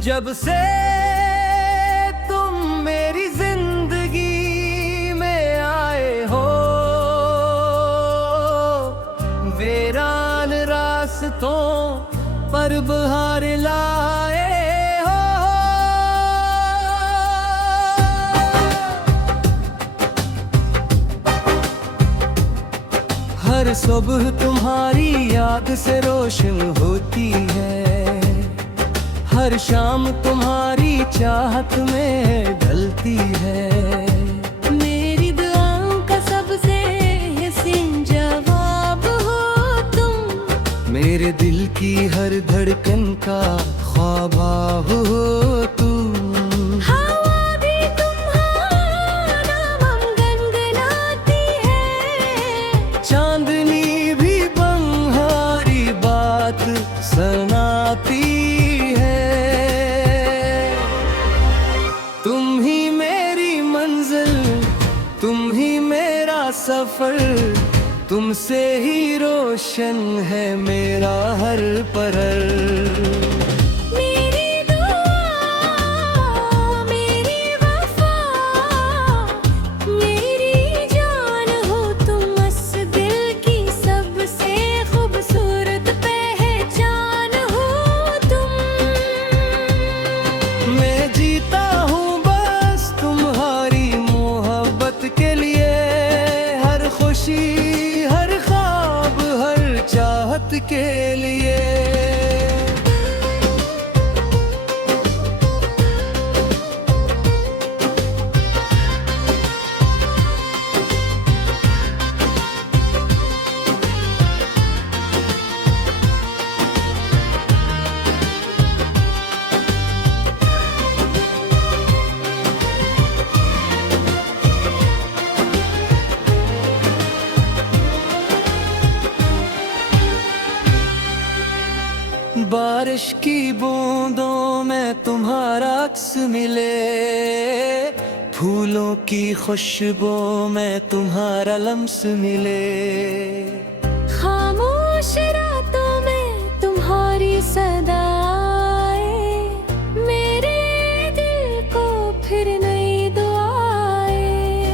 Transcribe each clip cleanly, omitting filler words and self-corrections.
जब से तुम मेरी जिंदगी में आए हो, वीरान रास्तों पर बहार लाए हो। हर सुबह तुम्हारी याद से रोशन होती है, हर शाम तुम्हारी चाहत में ढलती है। मेरी दुआओं का सबसे हसीन जवाब हो तुम, मेरे दिल की हर धड़कन का ख्वाब हो तुम। हवा भी तुम्हारा नाम गुनगुनाती है, चांदनी भी बंहारी बात सुनाती है। तुम ही मेरी मंजिल, तुम ही मेरा सफर, तुमसे ही रोशन है मेरा हर पहर। मेरी दुआ, मेरी वफा, मेरी जान हो तुम, इस दिल की सबसे खूबसूरत पहचान हो तुम। मैं जीता हूँ बस तुम्हारी मोहब्बत के लिए, हर खुशी हर ख्वाब हर चाहत के लिए। बारिश की बूंदों में तुम्हारा अक्स मिले, फूलों की खुशबू में तुम्हारा लम्स मिले। खामोश रातों में तुम्हारी सदाएं, मेरे दिल को फिर नई दुआएं।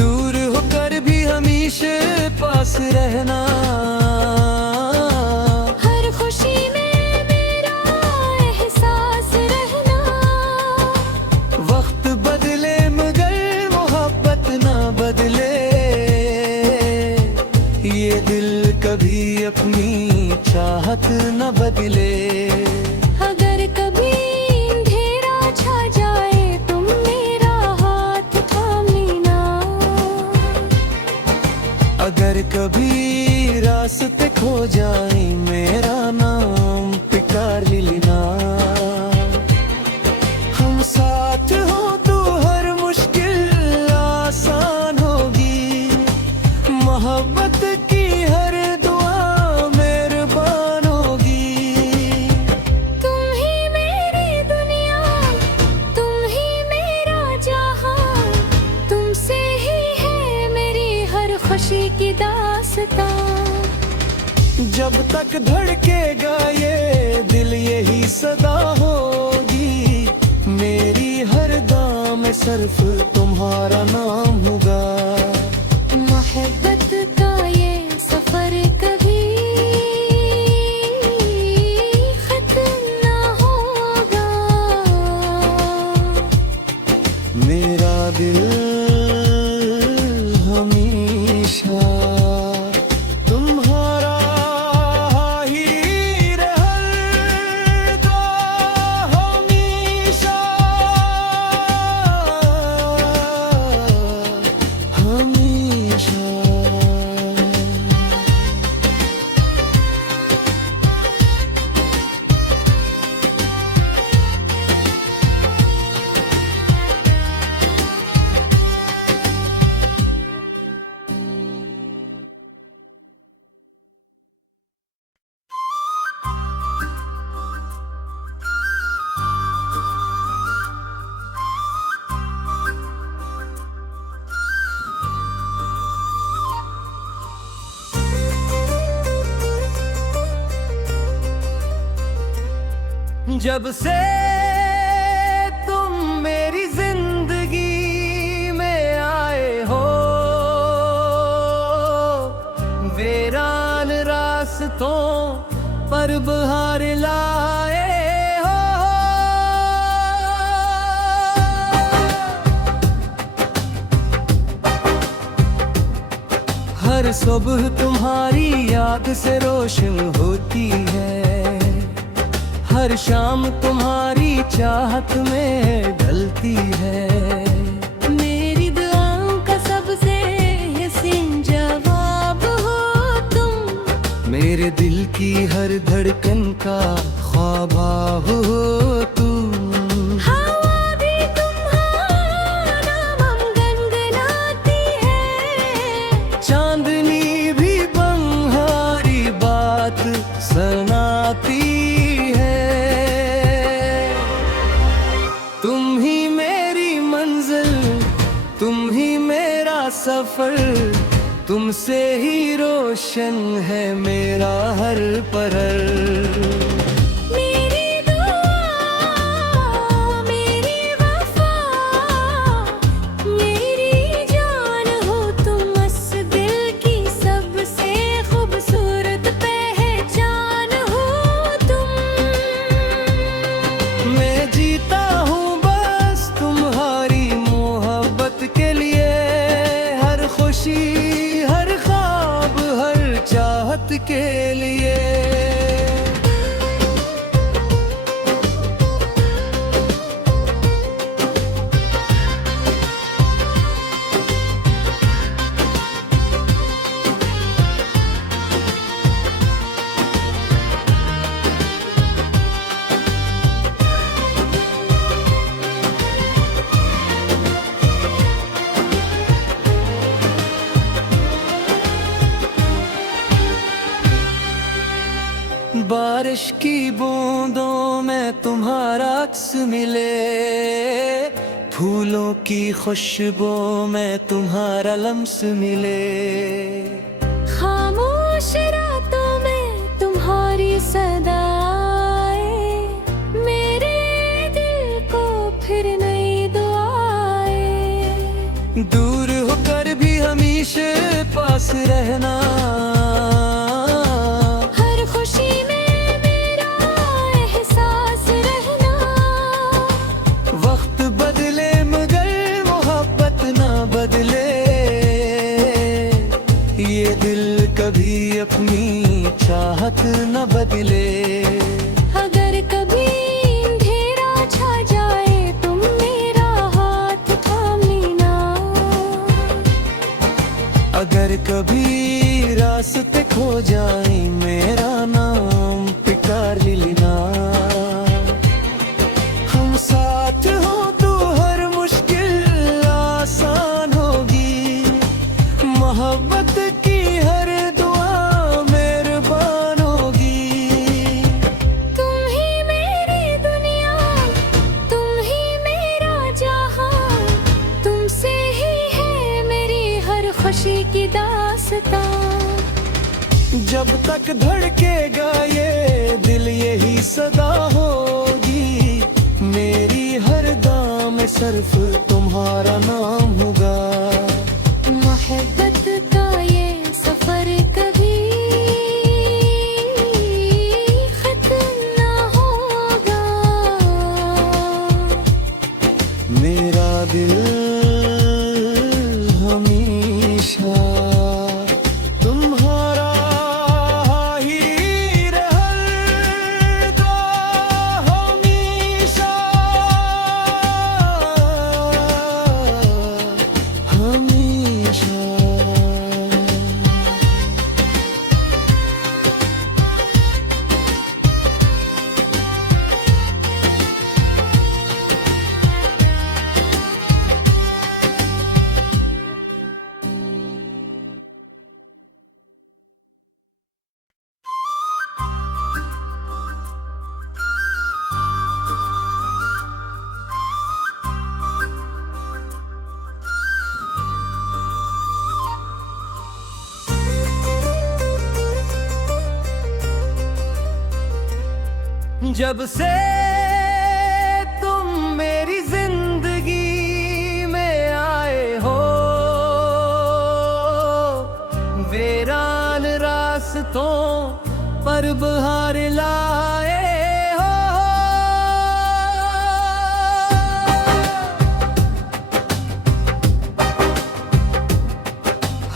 दूर होकर भी हमेशा पास रहना, हर खुशी में मेरा एहसास रहना। वक्त बदले मगर मोहब्बत ना बदले, ये दिल कभी अपनी चाहत न बदले। अगर कभी अंधेरा छा जाए तुम मेरा हाथ थाम लेना, अगर कभी रास्ते खो जाए मेरा नाम पुकार लेना। हम साथ हो तो हर मुश्किल आसान होगी, मोहब्बत की हर दुआ मेहरबान होगी। तुम ही मेरी दुनिया, तुम ही मेरा जहां, तुमसे ही है मेरी हर खुशी की दास्तां। जब तक धड़केगा ये दिल यही सदा होगी, मेरी हर दाम में सिर्फ तुम्हारा नाम होगा। मोहब्बत का ये सफर कभी खत्म ना होगा, मेरा दिल हमेशा तुम्हारा ही रहेगा, हमेशा हमेशा। जब से पर बहार लाए हो। हर सुबह तुम्हारी याद से रोशन होती है, हर शाम तुम्हारी चाहत में ढलती है। मेरी दुआओं का सबसे हसीन जवाब हो तुम, मेरे दिल की हर धड़कन का ख्वाब हो तुम। हवा भी तुम्हारा नाम गुनगुनाती है, चांदनी भी बंहारी बात सुनाती है। तुम ही मेरी मंजिल, तुम ही मेरा सफर, तुमसे ही रोशन है मेरा हर पहर। मेरी दुआ मेरी वफा, मेरी जान हो तुम, इस दिल की सबसे खूबसूरत पहचान हो तुम। मैं जीता हूँ बस तुम्हारी मोहब्बत के लिए, हर खुशी हर ख्वाब हर चाहत के लिए। बारिश की बूंदों में तुम्हारा अक्स मिले, फूलों की खुशबू में तुम्हारा लम्स मिले। खामोश रातों में तुम्हारी सदाएं, मेरे दिल को फिर नई दुआएं। दूर होकर भी हमेशा पास रहना, हर खुशी में मेरा एहसास रहना। वक्त बदले मगर मोहब्बत ना बदले, ये दिल कभी अपनी चाहत न बदले। अगर कभी अंधेरा छा जाए तुम मेरा हाथ थाम लेना, अगर कभी रास्ते खो जाए मेरा नाम पुकार लेना। हम साथ हो तो हर मुश्किल आसान होगी, मोहब्बत की हर दुआ मेहरबान होगी। तुम ही मेरी दुनिया, तुम ही मेरा जहां, तुमसे ही है मेरी हर खुशी की दास्तां। जब तक धड़केगा ये दिल यही सदा होगी, मेरी हर दाम में सिर्फ तुम्हारा नाम होगा। मोहब्बत का ये सफर कभी खत्म ना होगा, मेरा दिल हमेशा तुम्हारा ही रहेगा, हमेशा हमेशा। जब से तुम मेरी जिंदगी में आए हो, वीरान रास्तों पर पर बहार लाए हो।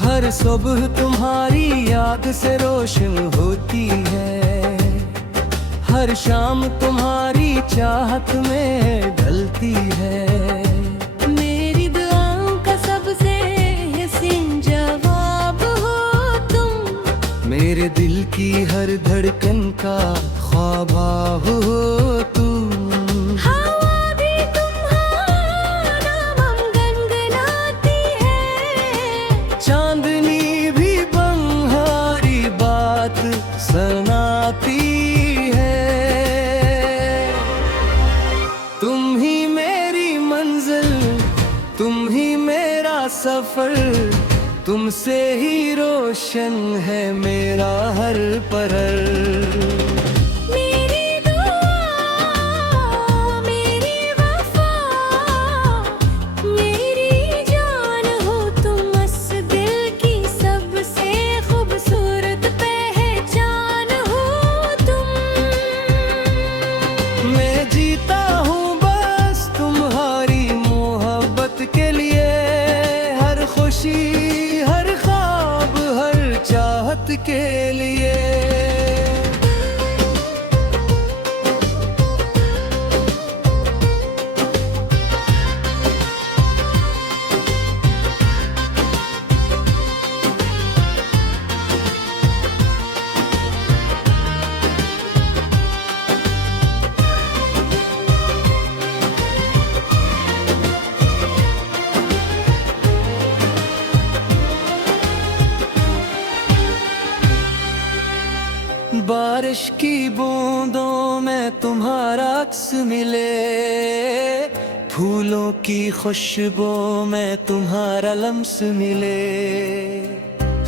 हर सुबह तुम्हारी याद से रोशन होती है, हर शाम तुम्हारी चाहत में ढलती है। मेरी दुआओं का सबसे हसीन जवाब हो तुम, मेरे दिल की हर धड़कन का ख्वाब हो तुम। हवा भी तुम्हारा नाम गुनगुनाती है, चांदनी भी बंहारी बात सुनाती है। तुम ही मेरी मंजिल, तुम ही मेरा सफर, तुमसे ही रोशन है मेरा हर पहर। मेरी दुआ मेरी वफा मेरी जान हो तुम, इस दिल की सबसे खूबसूरत पहचान हो तुम। मैं जीता हूँ बस तुम्हारी मोहब्बत के लिए, हर खुशी हर ख्वाब हर चाहत के लिए। बारिश की बूंदों में तुम्हारा अक्स मिले, फूलों की खुशबू में तुम्हारा लम्स मिले।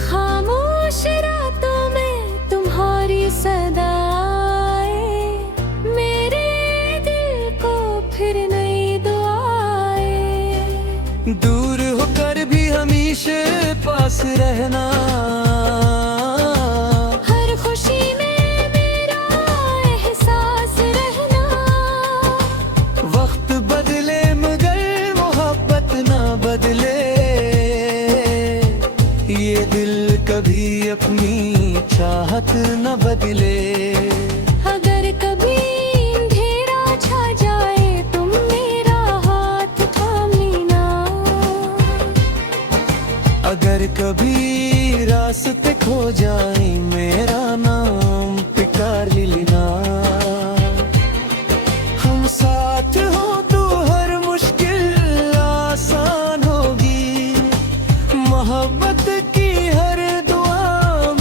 खामोश रातों में तुम्हारी सदाएं, मेरे दिल को फिर नई दुआएं। दूर होकर भी हमेशा पास रहना, हर खुशी में मेरा एहसास रहना। वक्त बदले मगर मोहब्बत ना बदले, ये दिल कभी अपनी चाहत न बदले। अगर कभी अंधेरा छा जाए तुम मेरा हाथ थाम लेना, अगर कभी रास्ते खो जाए मेरा नाम पुकार लेना। हम साथ हो तो हर मुश्किल आसान होगी, मोहब्बत की हर दुआ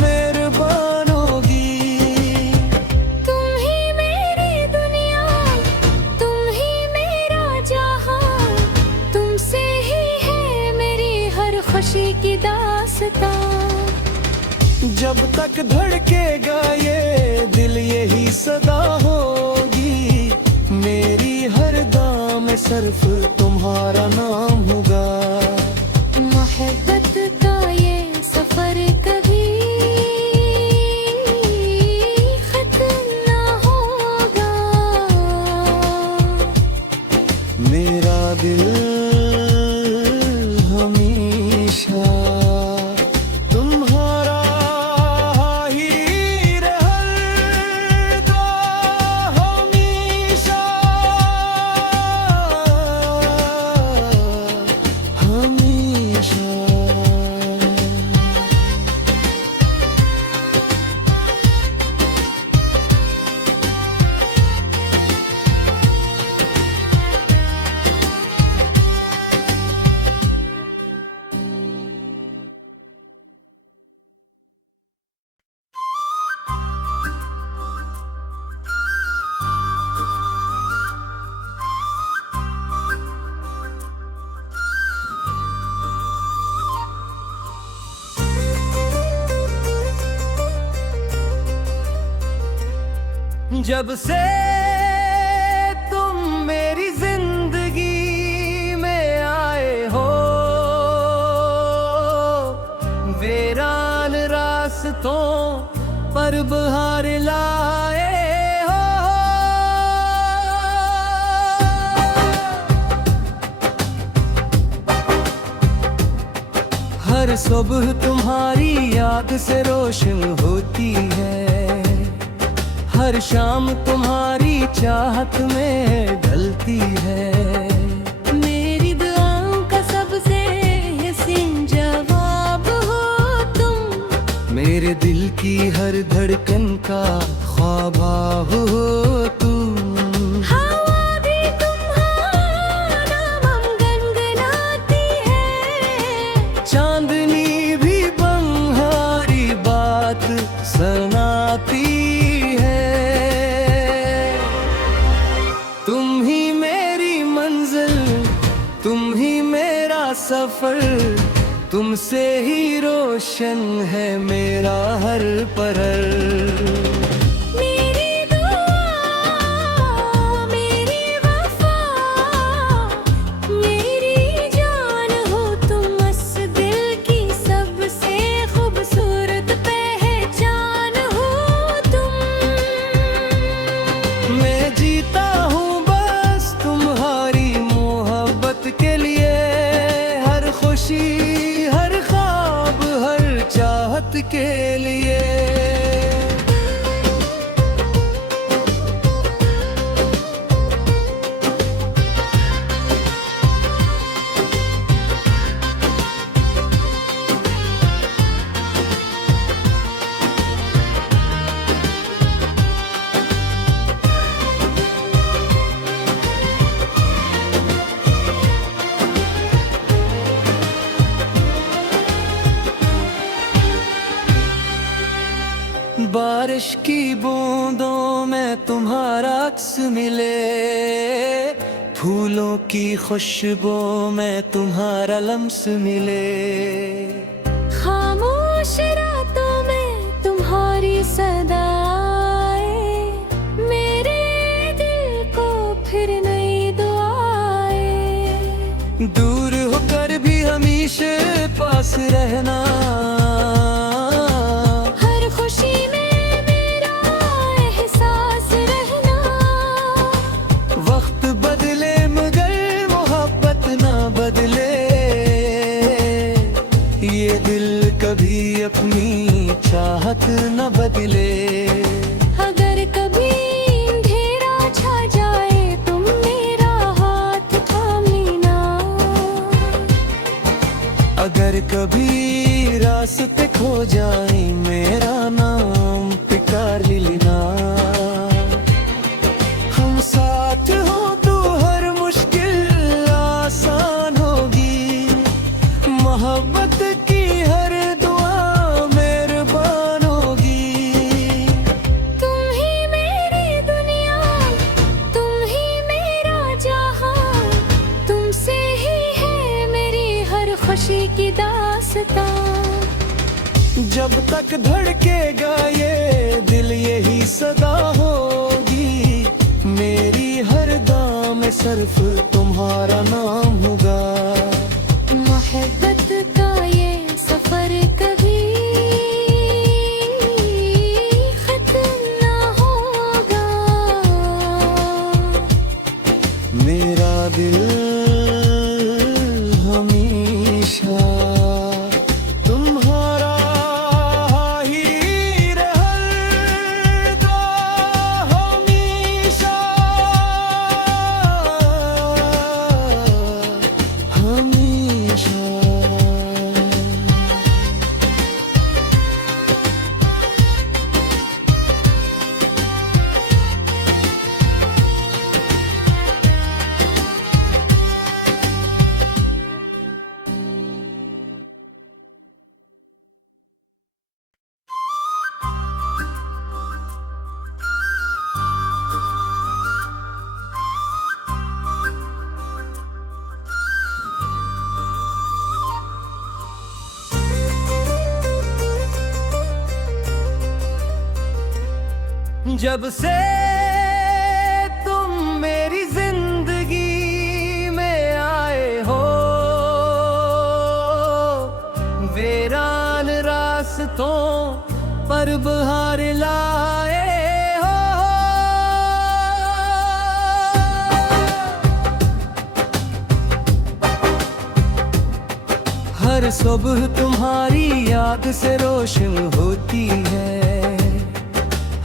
मेहरबान होगी। तुम ही मेरी दुनिया तुम ही मेरा जहां, तुमसे ही है मेरी हर खुशी की दास्तां। जब तक धड़केगा ये दिल यही सदा होगी, मेरी हर दाम में सिर्फ तुम्हारा नाम होगा। मोहब्बत का ये सफर कभी खत्म ना होगा, मेरा दिल हमेशा तुम्हारा ही रहेगा, हमेशा हमेशा। जब से तुम मेरी जिंदगी में आए हो, वीरान रास्तों पर बहार सुबह तुम्हारी याद से रोशन होती है, हर शाम तुम्हारी चाहत में ढलती है। मेरी दुआओं का सबसे हसीन जवाब हो तुम, मेरे दिल की हर धड़कन का ख्वाब हो तुम। हवा भी तुम्हारा नाम गुनगुनाती है, चांदनी भी बंहारी बात सुनाती है। तुम ही मेरी मंजिल, तुम ही मेरा सफर, तुमसे ही रोशन है मेरा हर पहर। मेरी दुआ मेरी वफा, मेरी जान हो तुम, इस दिल की सबसे खूबसूरत पहचान हो तुम। मैं जीता हूँ बस तुम्हारी मोहब्बत के लिए, हर खुशी हर ख्वाब हर चाहत के लिए। बारिश की बूंदों में तुम्हारा अक्स मिले, फूलों की खुशबू में तुम्हारा लम्स मिले। खामोश रातों में तुम्हारी सदाएं, मेरे दिल को फिर नई दुआएं। दूर होकर भी हमेशा पास रहना, हर खुशी में मेरा एहसास रहना। वक्त बदले मगर मोहब्बत ना बदले, ये दिल कभी अपनी चाहत न बदले। अगर कभी अंधेरा छा जाए तुम मेरा हाथ थाम लेना, अगर कभी रास्ते खो जाए मेरा नाम पुकार लेना। हम साथ हो तो हर मुश्किल आसान होगी, मोहब्बत की हर दुआ मेहरबान होगी। तुम ही मेरी दुनिया, तुम ही मेरा जहां, तुमसे ही है मेरी हर खुशी की दास्तां। जब तक धड़केगा ये दिल यही सदा होगी, मेरी हर दाम में सिर्फ तुम्हारा नाम होगा। मोहब्बत का ये सफर कभी खत्म ना होगा, मेरा दिल हमेशा तुम्हारा ही रहेगा, हमेशा हमेशा। जब से तुम मेरी जिंदगी में आए हो, वीरान रास्तों पर बहार लाए हो। हर हर सुबह तुम्हारी याद से रोशन होती है,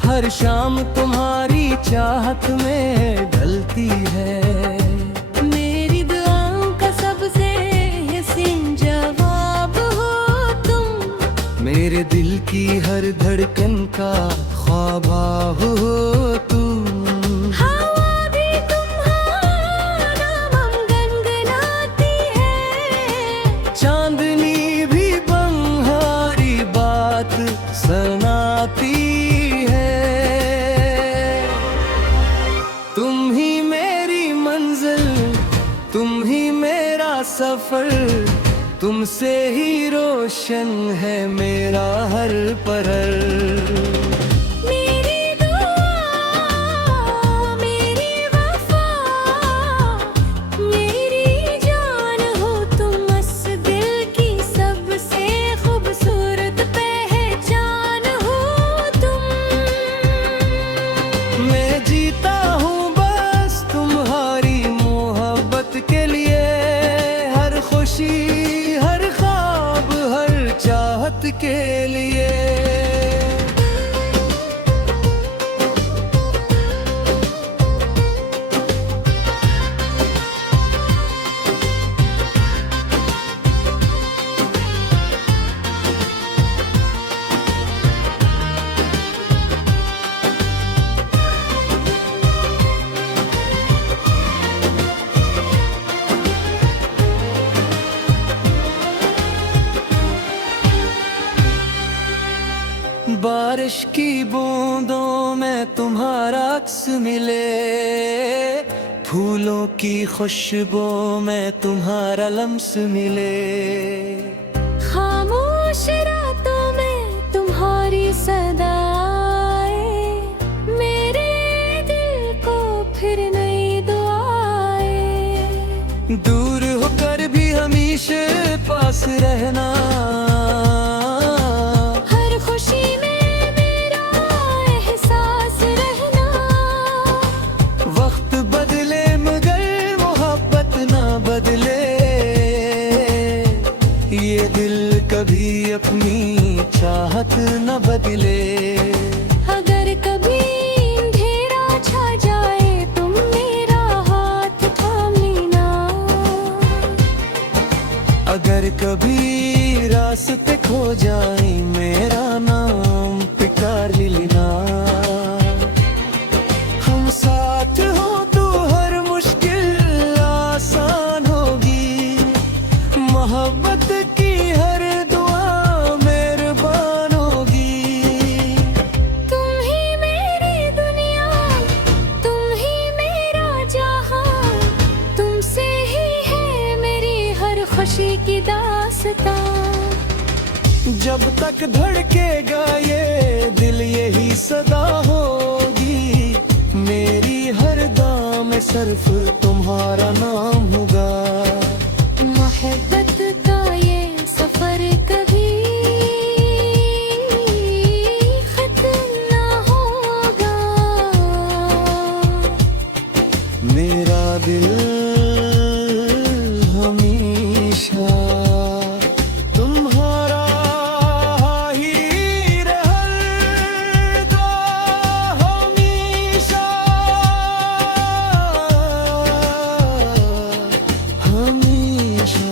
हर शाम तुम्हारी चाहत में ढलती है। मेरी दुआओं का सबसे हसीन जवाब हो तुम, मेरे दिल की हर धड़कन का ख्वाब हो तुम। हवा भी तुम्हारा नाम गुनगुनाती है, चांदनी भी तुम्हारी बात सुनाती है। तुम ही मेरी मंजिल, तुम ही मेरा सफर, तुमसे ही रोशन है मेरा हर पहर। मेरी दुआ मेरी वफा, मेरी जान हो तुम, इस दिल की सबसे खूबसूरत पहचान हो तुम। मैं जीता हूँ बस तुम्हारी मोहब्बत के लिए, हर खुशी हर ख्वाब हर चाहत के लिए। बारिश की बूंदों में तुम्हारा अक्स मिले, फूलों की खुशबू में तुम्हारा लम्स मिले। खामोश रातों में तुम्हारी सदाएं, मेरे दिल को फिर नई दुआएं। दूर होकर भी हमेशा पास रहना, हर खुशी में मेरा एहसास रहना। वक्त बदले मगर मोहब्बत ना बदले, ये दिल कभी अपनी चाहत न बदले। अगर कभी अंधेरा छा जाए तुम मेरा हाथ थाम लेना, अगर कभी रास्ते खो जाए मेरा नाम पुकार लेना। हम साथ हो तो हर मुश्किल आसान होगी, मोहब्बत की हर दुआ मेहरबान होगी। तुम ही मेरी दुनिया, तुम ही मेरा जहां, तुमसे ही है मेरी हर खुशी की दास्तां। जब तक धड़केगा ये दिल यही सदा होगी, मेरी हर दाम में सिर्फ तुम्हारा नाम होगा। मोहब्बत का ये सफर कभी खत्म ना होगा, मेरा दिल हमेशा तुम्हारा ही रहेगा, हमेशा हमेशा।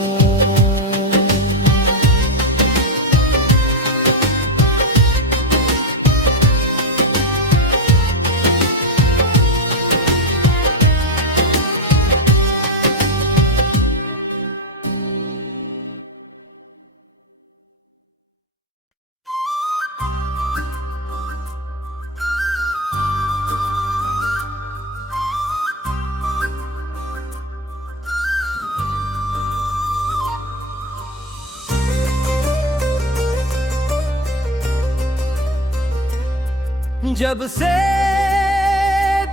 जब से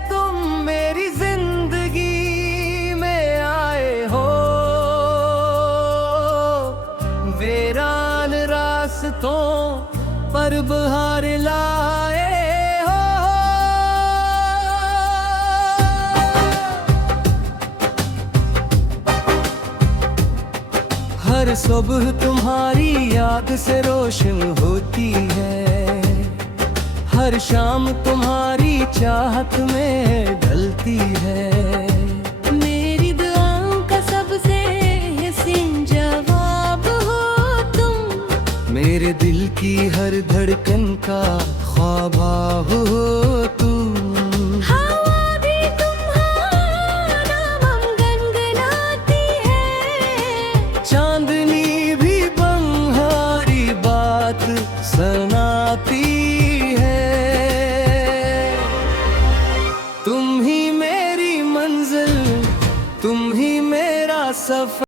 तुम मेरी जिंदगी में आए हो, वीरान रास्तों पर बहार लाए हो। हर सुबह तुम्हारी याद से रोशन होती है, हर शाम तुम्हारी चाहत में ढलती है। मेरी दुआओं का सबसे हसीन जवाब हो तुम, मेरे दिल की हर धड़कन का ख्वाब हो तुम। हवा भी तुम्हारा नाम गुनगुनाती है, चांदनी भी बंहारी बात सुनाती है। तुम ही मेरी मंजिल, तुम ही मेरा सफर।